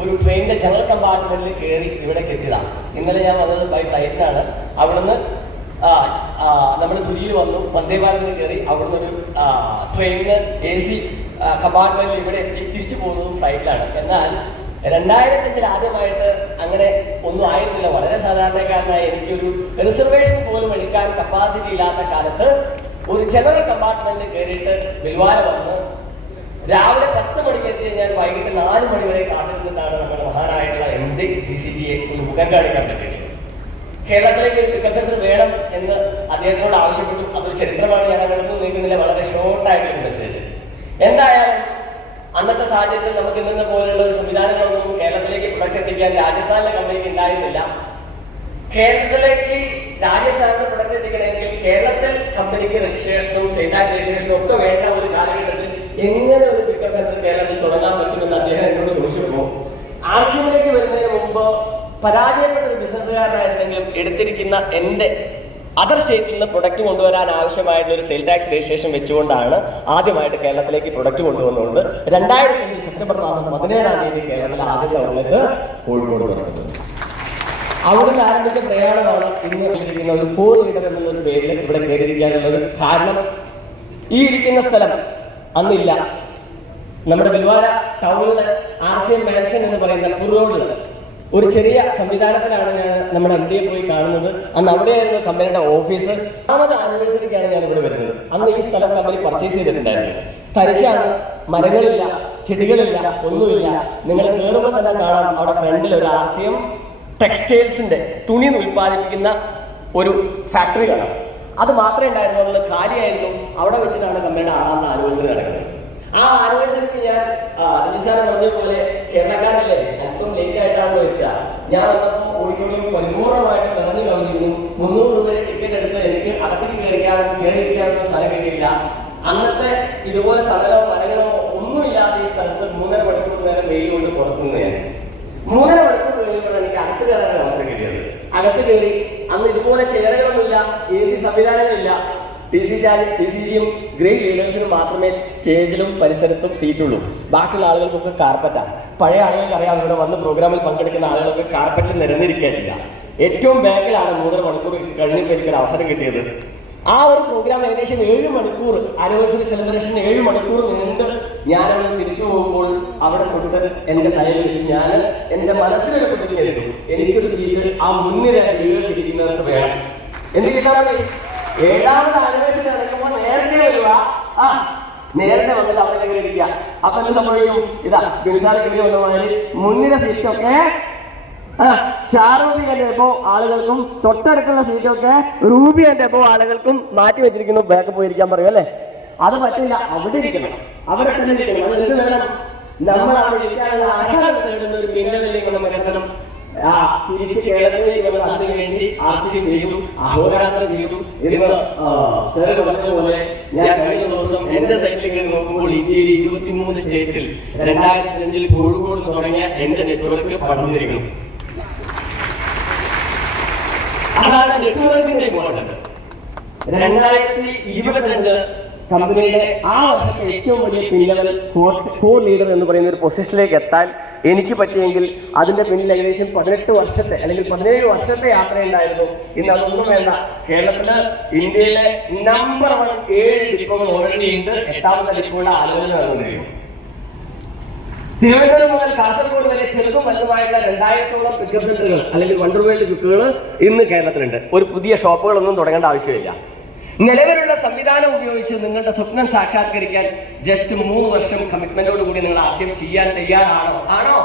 ഒരു ട്രെയിനിന്റെ ജനറൽ കമ്പാർട്ട്മെന്റിൽ കയറി ഇവിടേക്ക് എത്തിയതാണ്. ഇന്നലെ ഞാൻ വന്നത് ബൈ ഫ്ലൈറ്റിനാണ്. അവിടുന്ന് നമ്മൾ പുരിയിൽ വന്നു, വന്ദേ ഭാരതിന് കയറി, അവിടുന്ന് ഒരു ട്രെയിനിന് AC കമ്പാർട്ട്മെന്റിൽ ഇവിടെ എത്തി തിരിച്ചു പോകുന്നതും ഫ്ലൈറ്റിലാണ്. എന്നാൽ 2005 ആദ്യമായിട്ട് അങ്ങനെ ഒന്നും ആയിരുന്നില്ല. വളരെ സാധാരണക്കാരനായ എനിക്കൊരു റിസർവേഷൻ പോലും എടുക്കാൻ കപ്പാസിറ്റി ഇല്ലാത്ത കാലത്ത് ഒരു ജനറൽ കമ്പാർട്ട്മെന്റിൽ കയറിയിട്ട് ബിൽവാര വന്ന് രാവിലെ 10 മണിക്ക് എത്തി ഞാൻ വൈകിട്ട് 4 മണി വരെ കാത്തിരുന്നിട്ടാണ് നമ്മുടെ മഹാനായിട്ടുള്ള MD DCGയെ ഒരു മുഖം കാണിക്കാൻ പറ്റിയത്. കേരളത്തിലേക്ക് ഒരു പിക്കപ്പ് സെന്റർ വേണം എന്ന് അദ്ദേഹത്തിനോട് ആവശ്യപ്പെട്ടു. അതൊരു ചരിത്രമാണ്, ഞാൻ അങ്ങോട്ടൊന്നും നീക്കുന്നില്ല. വളരെ ഷോർട്ടായിട്ടുള്ള മെസ്സേജ്. എന്തായാലും അന്നത്തെ സാഹചര്യത്തിൽ നമുക്ക് ഇന്ന പോലെയുള്ള ഒരു സംവിധാനങ്ങളൊന്നും കേരളത്തിലേക്ക് പ്രൊഡക്റ്റ് എത്തിക്കാൻ രാജസ്ഥാനിലെ കമ്പനിക്ക് ഉണ്ടായിരുന്നില്ല. കേരളത്തിലേക്ക് രാജസ്ഥാനിലെ പ്രൊഡക്റ്റ് എത്തിക്കണമെങ്കിൽ കേരളത്തിൽ കമ്പനിക്ക് രജിസ്ട്രേഷനും സെയിൽസ് രജിസ്ട്രേഷനും ഒക്കെ വേണ്ട ഒരു കാലഘട്ടത്തിൽ എങ്ങനെ ഒരു പിക്കപ്പ് സെന്റർ കേരളത്തിൽ തുടങ്ങാൻ പറ്റുമെന്ന് അദ്ദേഹം എന്നോട് ചോദിച്ചപ്പോൾ ആർസിഎമ്മിലേക്ക് വരുന്നതിന് മുമ്പ് പരാജയപ്പെട്ട ഒരു ബിസിനസ്സുകാരനായിരുന്നെങ്കിലും എടുത്തിരിക്കുന്ന എൻ്റെ അതർ സ്റ്റേറ്റിൽ നിന്ന് പ്രൊഡക്റ്റ് കൊണ്ടുവരാൻ ആവശ്യമായിട്ടുള്ള ഒരു സെയിൽ ടാക്സ് രജിസ്ട്രേഷൻ വെച്ചുകൊണ്ടാണ് ആദ്യമായിട്ട് കേരളത്തിലേക്ക് പ്രൊഡക്റ്റ് കൊണ്ടുവന്നുകൊണ്ട് 2005 സെപ്റ്റംബർ മാസം 17-ാം തീയതി കേരളത്തിലെ ആദ്യത്തെ ഔട്ട്ലെറ്റ് കോഴിക്കോട് തുടങ്ങുന്നത്. അവിടുന്ന് ആരംഭിച്ച പ്രയാണമാണ് ഇന്ന് ഇരിക്കുന്ന ഒരു കോർ ലീഡർ എന്നുള്ള പേരിൽ ഇവിടെ കയറിയിരിക്കാനുള്ളത്. കാരണം ഈ ഇരിക്കുന്ന സ്ഥലം അന്നില്ല. നമ്മുടെ ബിൽവാര ടൗണില് RCM മാൻഷൻ എന്ന് പറയുന്ന പുറോഡിൽ ഒരു ചെറിയ സംവിധാനത്തിലാണ് ഞാൻ നമ്മുടെ MD പോയി കാണുന്നത്. അന്ന് അവിടെയായിരുന്നു കമ്പനിയുടെ ഓഫീസ്. 10ാമത് ആനിവേഴ്സറിക്കാണ് ഞാൻ ഇവിടെ വരുന്നത്. അന്ന് ഈ സ്ഥലം കമ്പനി പർച്ചേസ് ചെയ്തിട്ടുണ്ടായിരുന്നു. തരിശാണ്, മരങ്ങളില്ല, ചെടികളില്ല, ഒന്നുമില്ല. നിങ്ങൾ കയറുമ്പോൾ തന്നെ കാണാം അവിടെ ഫ്രണ്ടിൽ ഒരു RCM ടെക്സ്റ്റൈൽസിന്റെ തുണി ഉൽപ്പാദിപ്പിക്കുന്ന ഒരു ഫാക്ടറി കാണാം. അത് മാത്രമേ ഉണ്ടായിരുന്നുള്ളൂ, കാലിയായിരുന്നു. അവിടെ വെച്ചിട്ടാണ് കമ്പനിയുടെ 6ാമത്തെ ആനിവേഴ്സറി നടക്കുന്നത്. ആ ആനിവേഴ്സറിക്ക് ഞാൻ രജിസാർ പറഞ്ഞ പോലെ കേരളക്കാരല്ലേ, അല്പം ലേറ്റ് ആയിട്ടാണല്ലോ എത്തുക. ഞാൻ വന്നപ്പോൾ കോഴിക്കോട് പരിപൂർണമായിട്ട് നിറഞ്ഞു കവിഞ്ഞിരുന്നു. 300 രൂപയുടെ ടിക്കറ്റ് എടുത്ത് എനിക്ക് അകത്തേക്ക് കയറിയിരിക്കാനുള്ള സ്ഥലം കിട്ടിയില്ല. അന്നത്തെ ഇതുപോലെ തണലോ മരങ്ങളോ ഒന്നുമില്ലാത്ത ഈ സ്ഥലത്ത് 3.5 മണിക്കൂർ നേരം വെയിൽ കൊണ്ട് പുറത്തുനിന്ന് ഞാൻ 3.5 മണിക്കൂർ കഴിയുമ്പോഴാണ് എനിക്ക് അകത്ത് കയറാൻ അവസരം കിട്ടിയത്. അകത്ത് കയറി അന്ന് ഇതുപോലെ ചെയറുകളൊന്നുമില്ല, AC സംവിധാനങ്ങളില്ല. TCGയും ഗ്രേറ്റ് ലീഡേഴ്സിനും മാത്രമേ സ്റ്റേജിലും പരിസരത്തും സീറ്റുള്ളൂ. ബാക്കിയുള്ള ആളുകൾക്കൊക്കെ കാർപ്പറ്റാണ്. പഴയ ആളുകൾക്ക് അറിയാം, ഇവിടെ വന്ന് പ്രോഗ്രാമിൽ പങ്കെടുക്കുന്ന ആളുകൾക്ക് കാർപ്പറ്റിൽ നിരന്നിരിക്കാനില്ല. ഏറ്റവും ബാക്കിലാണ് 3.5 മണിക്കൂർ കഴിഞ്ഞപ്പോൾ എനിക്കൊരു അവസരം കിട്ടിയത്. ആ ഒരു പ്രോഗ്രാം ഏകദേശം 7 മണിക്കൂർ, ആനിവേഴ്സറി സെലിബ്രേഷൻ 7 മണിക്കൂർ നീണ്ട് ഞാനത് തിരിച്ചു പോകുമ്പോൾ അവിടെ തൊട്ട് എൻ്റെ തലയിൽ വെച്ച് ഞാൻ എൻ്റെ മനസ്സിലൊരു കുട്ടിക്ക് എഴുതും, എനിക്കൊരു സീറ്റ് ആ മുൻനിര ലീഡേഴ്സ് ഇരിക്കുന്നവർക്ക് വേണം. എന്ത് ചെയ്താൽ 7ാമത് ആനിവേഴ്സറി നടക്കുമ്പോൾ നേരത്തെ വരിക, നേരത്തെ വന്നിട്ട് അവിടെ ചെങ്ങനെ ഇരിക്കുക. അപ്പൊ എന്ത് സംഭവിക്കും? ഇതാ ഗണിതാൽ കിളി വന്ന മാതിരി മുൻനിര സീറ്റൊക്കെ ഷാറൂബി എന്റെ എബോ ആളുകൾക്കും തൊട്ടടുത്തുള്ള സീറ്റൊക്കെ റൂബി എന്റെ എബോ ആളുകൾക്കും മാറ്റി വെച്ചിരിക്കുന്നു. ബാക്ക് പോയിരിക്കാൻ പറയും അല്ലേ? അത് പറ്റില്ല, അവിടെ ഇരിക്കണം, അവിടെ തന്നെ ഇരിക്കണം. അത് എന്ത് വേണം? നമ്മൾ അവിടെ ഇരിക്കാനുള്ള ആഹാരത്തിനുള്ള ഒരു പിന്നലിലേക്ക് നമുക്ക് എത്തണം. തിരിച്ച് കേരളത്തിൽ അതിന് വേണ്ടി RCM ചെയ്തു, അഹോരാത്രം ചെയ്തു. ഇന്ന് ചെറുത് പറഞ്ഞതുപോലെ ഞാൻ കഴിഞ്ഞ ദിവസം എന്റെ സൈറ്റിലേക്ക് നോക്കുമ്പോൾ ഇന്ത്യയിൽ 23 സ്റ്റേറ്റിൽ 2005 കോഴിക്കോട് തുടങ്ങിയ എന്റെ നെറ്റ്വർക്ക് പടർന്നിരിക്കുന്നു. അതാണ് നെറ്റ്വർക്കിന്റെ ഇമ്പോർട്ടൻസ്. 2022 കമ്പനിയുടെ ആ വർഷത്തെ ഏറ്റവും വലിയ പിൻലെവൽ കോർ ലീഡർ എന്ന് പറയുന്ന ഒരു പൊസിഷനിലേക്ക് എത്താൻ എനിക്ക് പറ്റിയെങ്കിൽ അതിന്റെ പിന്നിൽ ഏകദേശം 18 വർഷത്തെ അല്ലെങ്കിൽ 17 വർഷത്തെ യാത്രയുണ്ടായിരുന്നു. ഇന്ന് അതൊന്നും വേണ്ട. കേരളത്തില് ഇന്ത്യയിലെ നമ്പർ 1 7 ഡിപ്പോകൾ ഓൾറെഡി ഉണ്ട്. 8ാമത്തെ ഡിപ്പോയുടെ ആലോചന നടന്നിരിക്കും. തിരുവനന്തപുരം മുതൽ കാസർഗോഡ് വരെ ചെറുതും വലുതുമായിട്ടുള്ള 2000-ഓളം പിക്കപ്പ് സെന്ററുകൾ അല്ലെങ്കിൽ വണ്ടർവേൾഡ് പിക്കുകൾ ഇന്ന് കേരളത്തിലുണ്ട്. ഒരു പുതിയ ഷോപ്പുകളൊന്നും തുടങ്ങേണ്ട ആവശ്യമില്ല. നിലവിലുള്ള സംവിധാനം ഉപയോഗിച്ച് നിങ്ങളുടെ സ്വപ്നം സാക്ഷാത്കരിക്കാൻ ജസ്റ്റ് 3 വർഷം കമ്മിറ്റ്മെന്റോട് കൂടി നിങ്ങൾ ആദ്യം ചെയ്യാൻ തയ്യാറാണോ?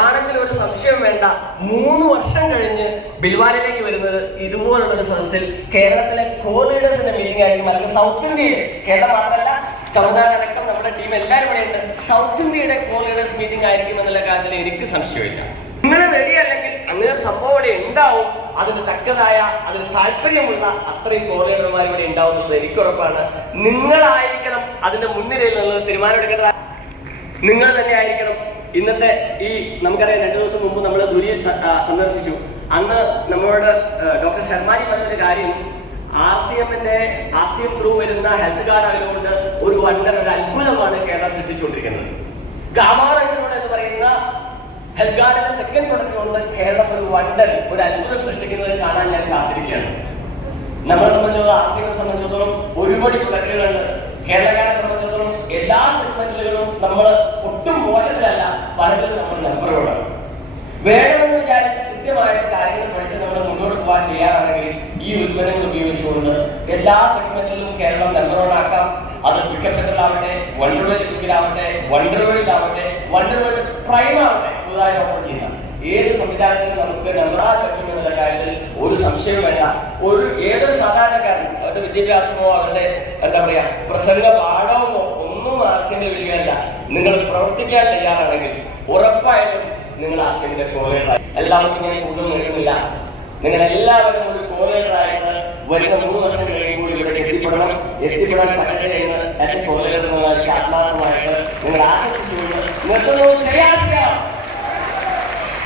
ആണെങ്കിൽ ഒരു സംശയം വേണ്ട. 3 വർഷം കഴിഞ്ഞ് ബിൽവാരയിലേക്ക് വരുന്നത് ഇതുപോലുള്ള ഒരു സദസ്സിൽ കേരളത്തിലെ കോർ ലീഡേഴ്സിന്റെ മീറ്റിംഗ് ആയിരിക്കും. അല്ലെങ്കിൽ സൗത്ത് ഇന്ത്യയിൽ, കേരളം മാത്രമല്ല തമിഴ്നാട് അടക്കം നമ്മുടെ ടീം എല്ലാവരും ഇവിടെ ഉണ്ട്. സൗത്ത് ഇന്ത്യയുടെ കോർ ലീഡേഴ്സ് മീറ്റിംഗ് ആയിരിക്കും എന്നുള്ള കാര്യത്തിൽ എനിക്ക് സംശയമില്ല. നിങ്ങൾ റെഡി അല്ലെങ്കിൽ അങ്ങനെ ഒരു സംഭവം ഇവിടെ ഉണ്ടാവും. അതിന് തക്കതായ, അതിന് താല്പര്യമുള്ള അത്രയും കോർ ലീഡർമാർ ഇവിടെ ഉണ്ടാവുന്നത് എനിക്ക് ഉറപ്പാണ്. നിങ്ങളായിരിക്കണം അതിന്റെ മുൻനിരയിൽ നിന്നുള്ളത് തീരുമാനമെടുക്കേണ്ടത് നിങ്ങൾ തന്നെ ആയിരിക്കണം. ഇന്നത്തെ ഈ നമുക്കറിയാം, 2 ദിവസം മുമ്പ് നമ്മൾ ദുരിയെ സന്ദർശിച്ചു. അന്ന് നമ്മളോട് ഡോക്ടർ ശർമാജി പറഞ്ഞൊരു കാര്യം, RCM ത്രൂ വരുന്ന ഹെൽത്ത് കാർഡ് ആയതുകൊണ്ട് ഒരു വണ്ടർ, ഒരു അത്ഭുതമാണ് കേരളം സൃഷ്ടിച്ചുകൊണ്ടിരിക്കുന്നത്. ഗാമാറൈസറോട് എന്ന് പറയുന്ന ഹെൽഗാർഡിന്റെ സെക്കൻഡ് പ്രൊഡക്റ്റ് കൊണ്ട് കേരളം ഒരു വണ്ടർ, ഒരു അത്ഭുതം സൃഷ്ടിക്കുന്നത് കാണാൻ ഞാൻ കാത്തിരിക്കുകയാണ്. നമ്മളെ സംബന്ധിച്ചിടത്തോളം, ആർട്ടികളെ സംബന്ധിച്ചിടത്തോളം ഒരുപാട് പ്രൊഡക്റ്റുകളുണ്ട്. കേരളക്കാരെ സംബന്ധിച്ചിടത്തോളം എല്ലാ സെഗ്മെന്റുകളും നമ്മൾ ഒട്ടും മോശത്തിലല്ല, പലതിലും നമ്മൾ നമ്പറുകളാണ്. വേണമെന്ന് വിചാരിച്ച് കൃത്യമായിട്ട് കാര്യങ്ങൾ പഠിച്ച് നമ്മൾ മുന്നോട്ട് പോകാൻ തയ്യാറാണെങ്കിൽ ഈ ഉൽപ്പന്നങ്ങൾ ഉപയോഗിച്ചുകൊണ്ട് എല്ലാ സെഗ്മെന്റിലും കേരളം നമ്പറുകളാക്കാം. അത് ക്വിക്കപ്പെറ്ററിലാവട്ടെ, വണ്ടർവേൾഡ് ക്വിക്കിലാവട്ടെ, വണ്ടർവേൾഡിലാവട്ടെ, വണ്ടർവേൾഡ് പ്രൈം ആവട്ടെ, പുതുതായി ഓപ്പൺ ചെയ്യുന്ന ഏത് സംവിധാനത്തിനും നമുക്ക് നമ്പറാൻ പറ്റുമെന്നുള്ള കാര്യത്തിൽ ഒരു സംശയവും വേണ്ട. ഏതൊരു സാധാരണക്കാരൻ അവരുടെ വിദ്യാഭ്യാസമോ അവരുടെ എന്താ പറയാ പ്രസംഗ പാഠമോ ഒന്നും ആർട്സിന്റെ വിഷയമല്ല. നിങ്ങൾ പ്രവർത്തിക്കാൻ തയ്യാറാണെങ്കിൽ ഉറപ്പായിട്ടും നിങ്ങൾ ആർട്സിന്റെ കോളേജായി. എല്ലാവർക്കും ഇങ്ങനെ കൂടുതൽ നേടുന്നില്ല. നിങ്ങൾ എല്ലാവരും ഒരു കോളേജായിട്ട് വരുന്ന 3 വർഷം കഴിയുമ്പോൾ ഇവിടെ എത്തിപ്പെടാൻ പറ്റട്ടെ എന്ന് കോളേജ് ആത്മാർത്ഥമായിട്ട് നിങ്ങൾ ആശംസിച്ചുകൊണ്ട് നിർത്തുന്നു. ശരിയാക്കുക.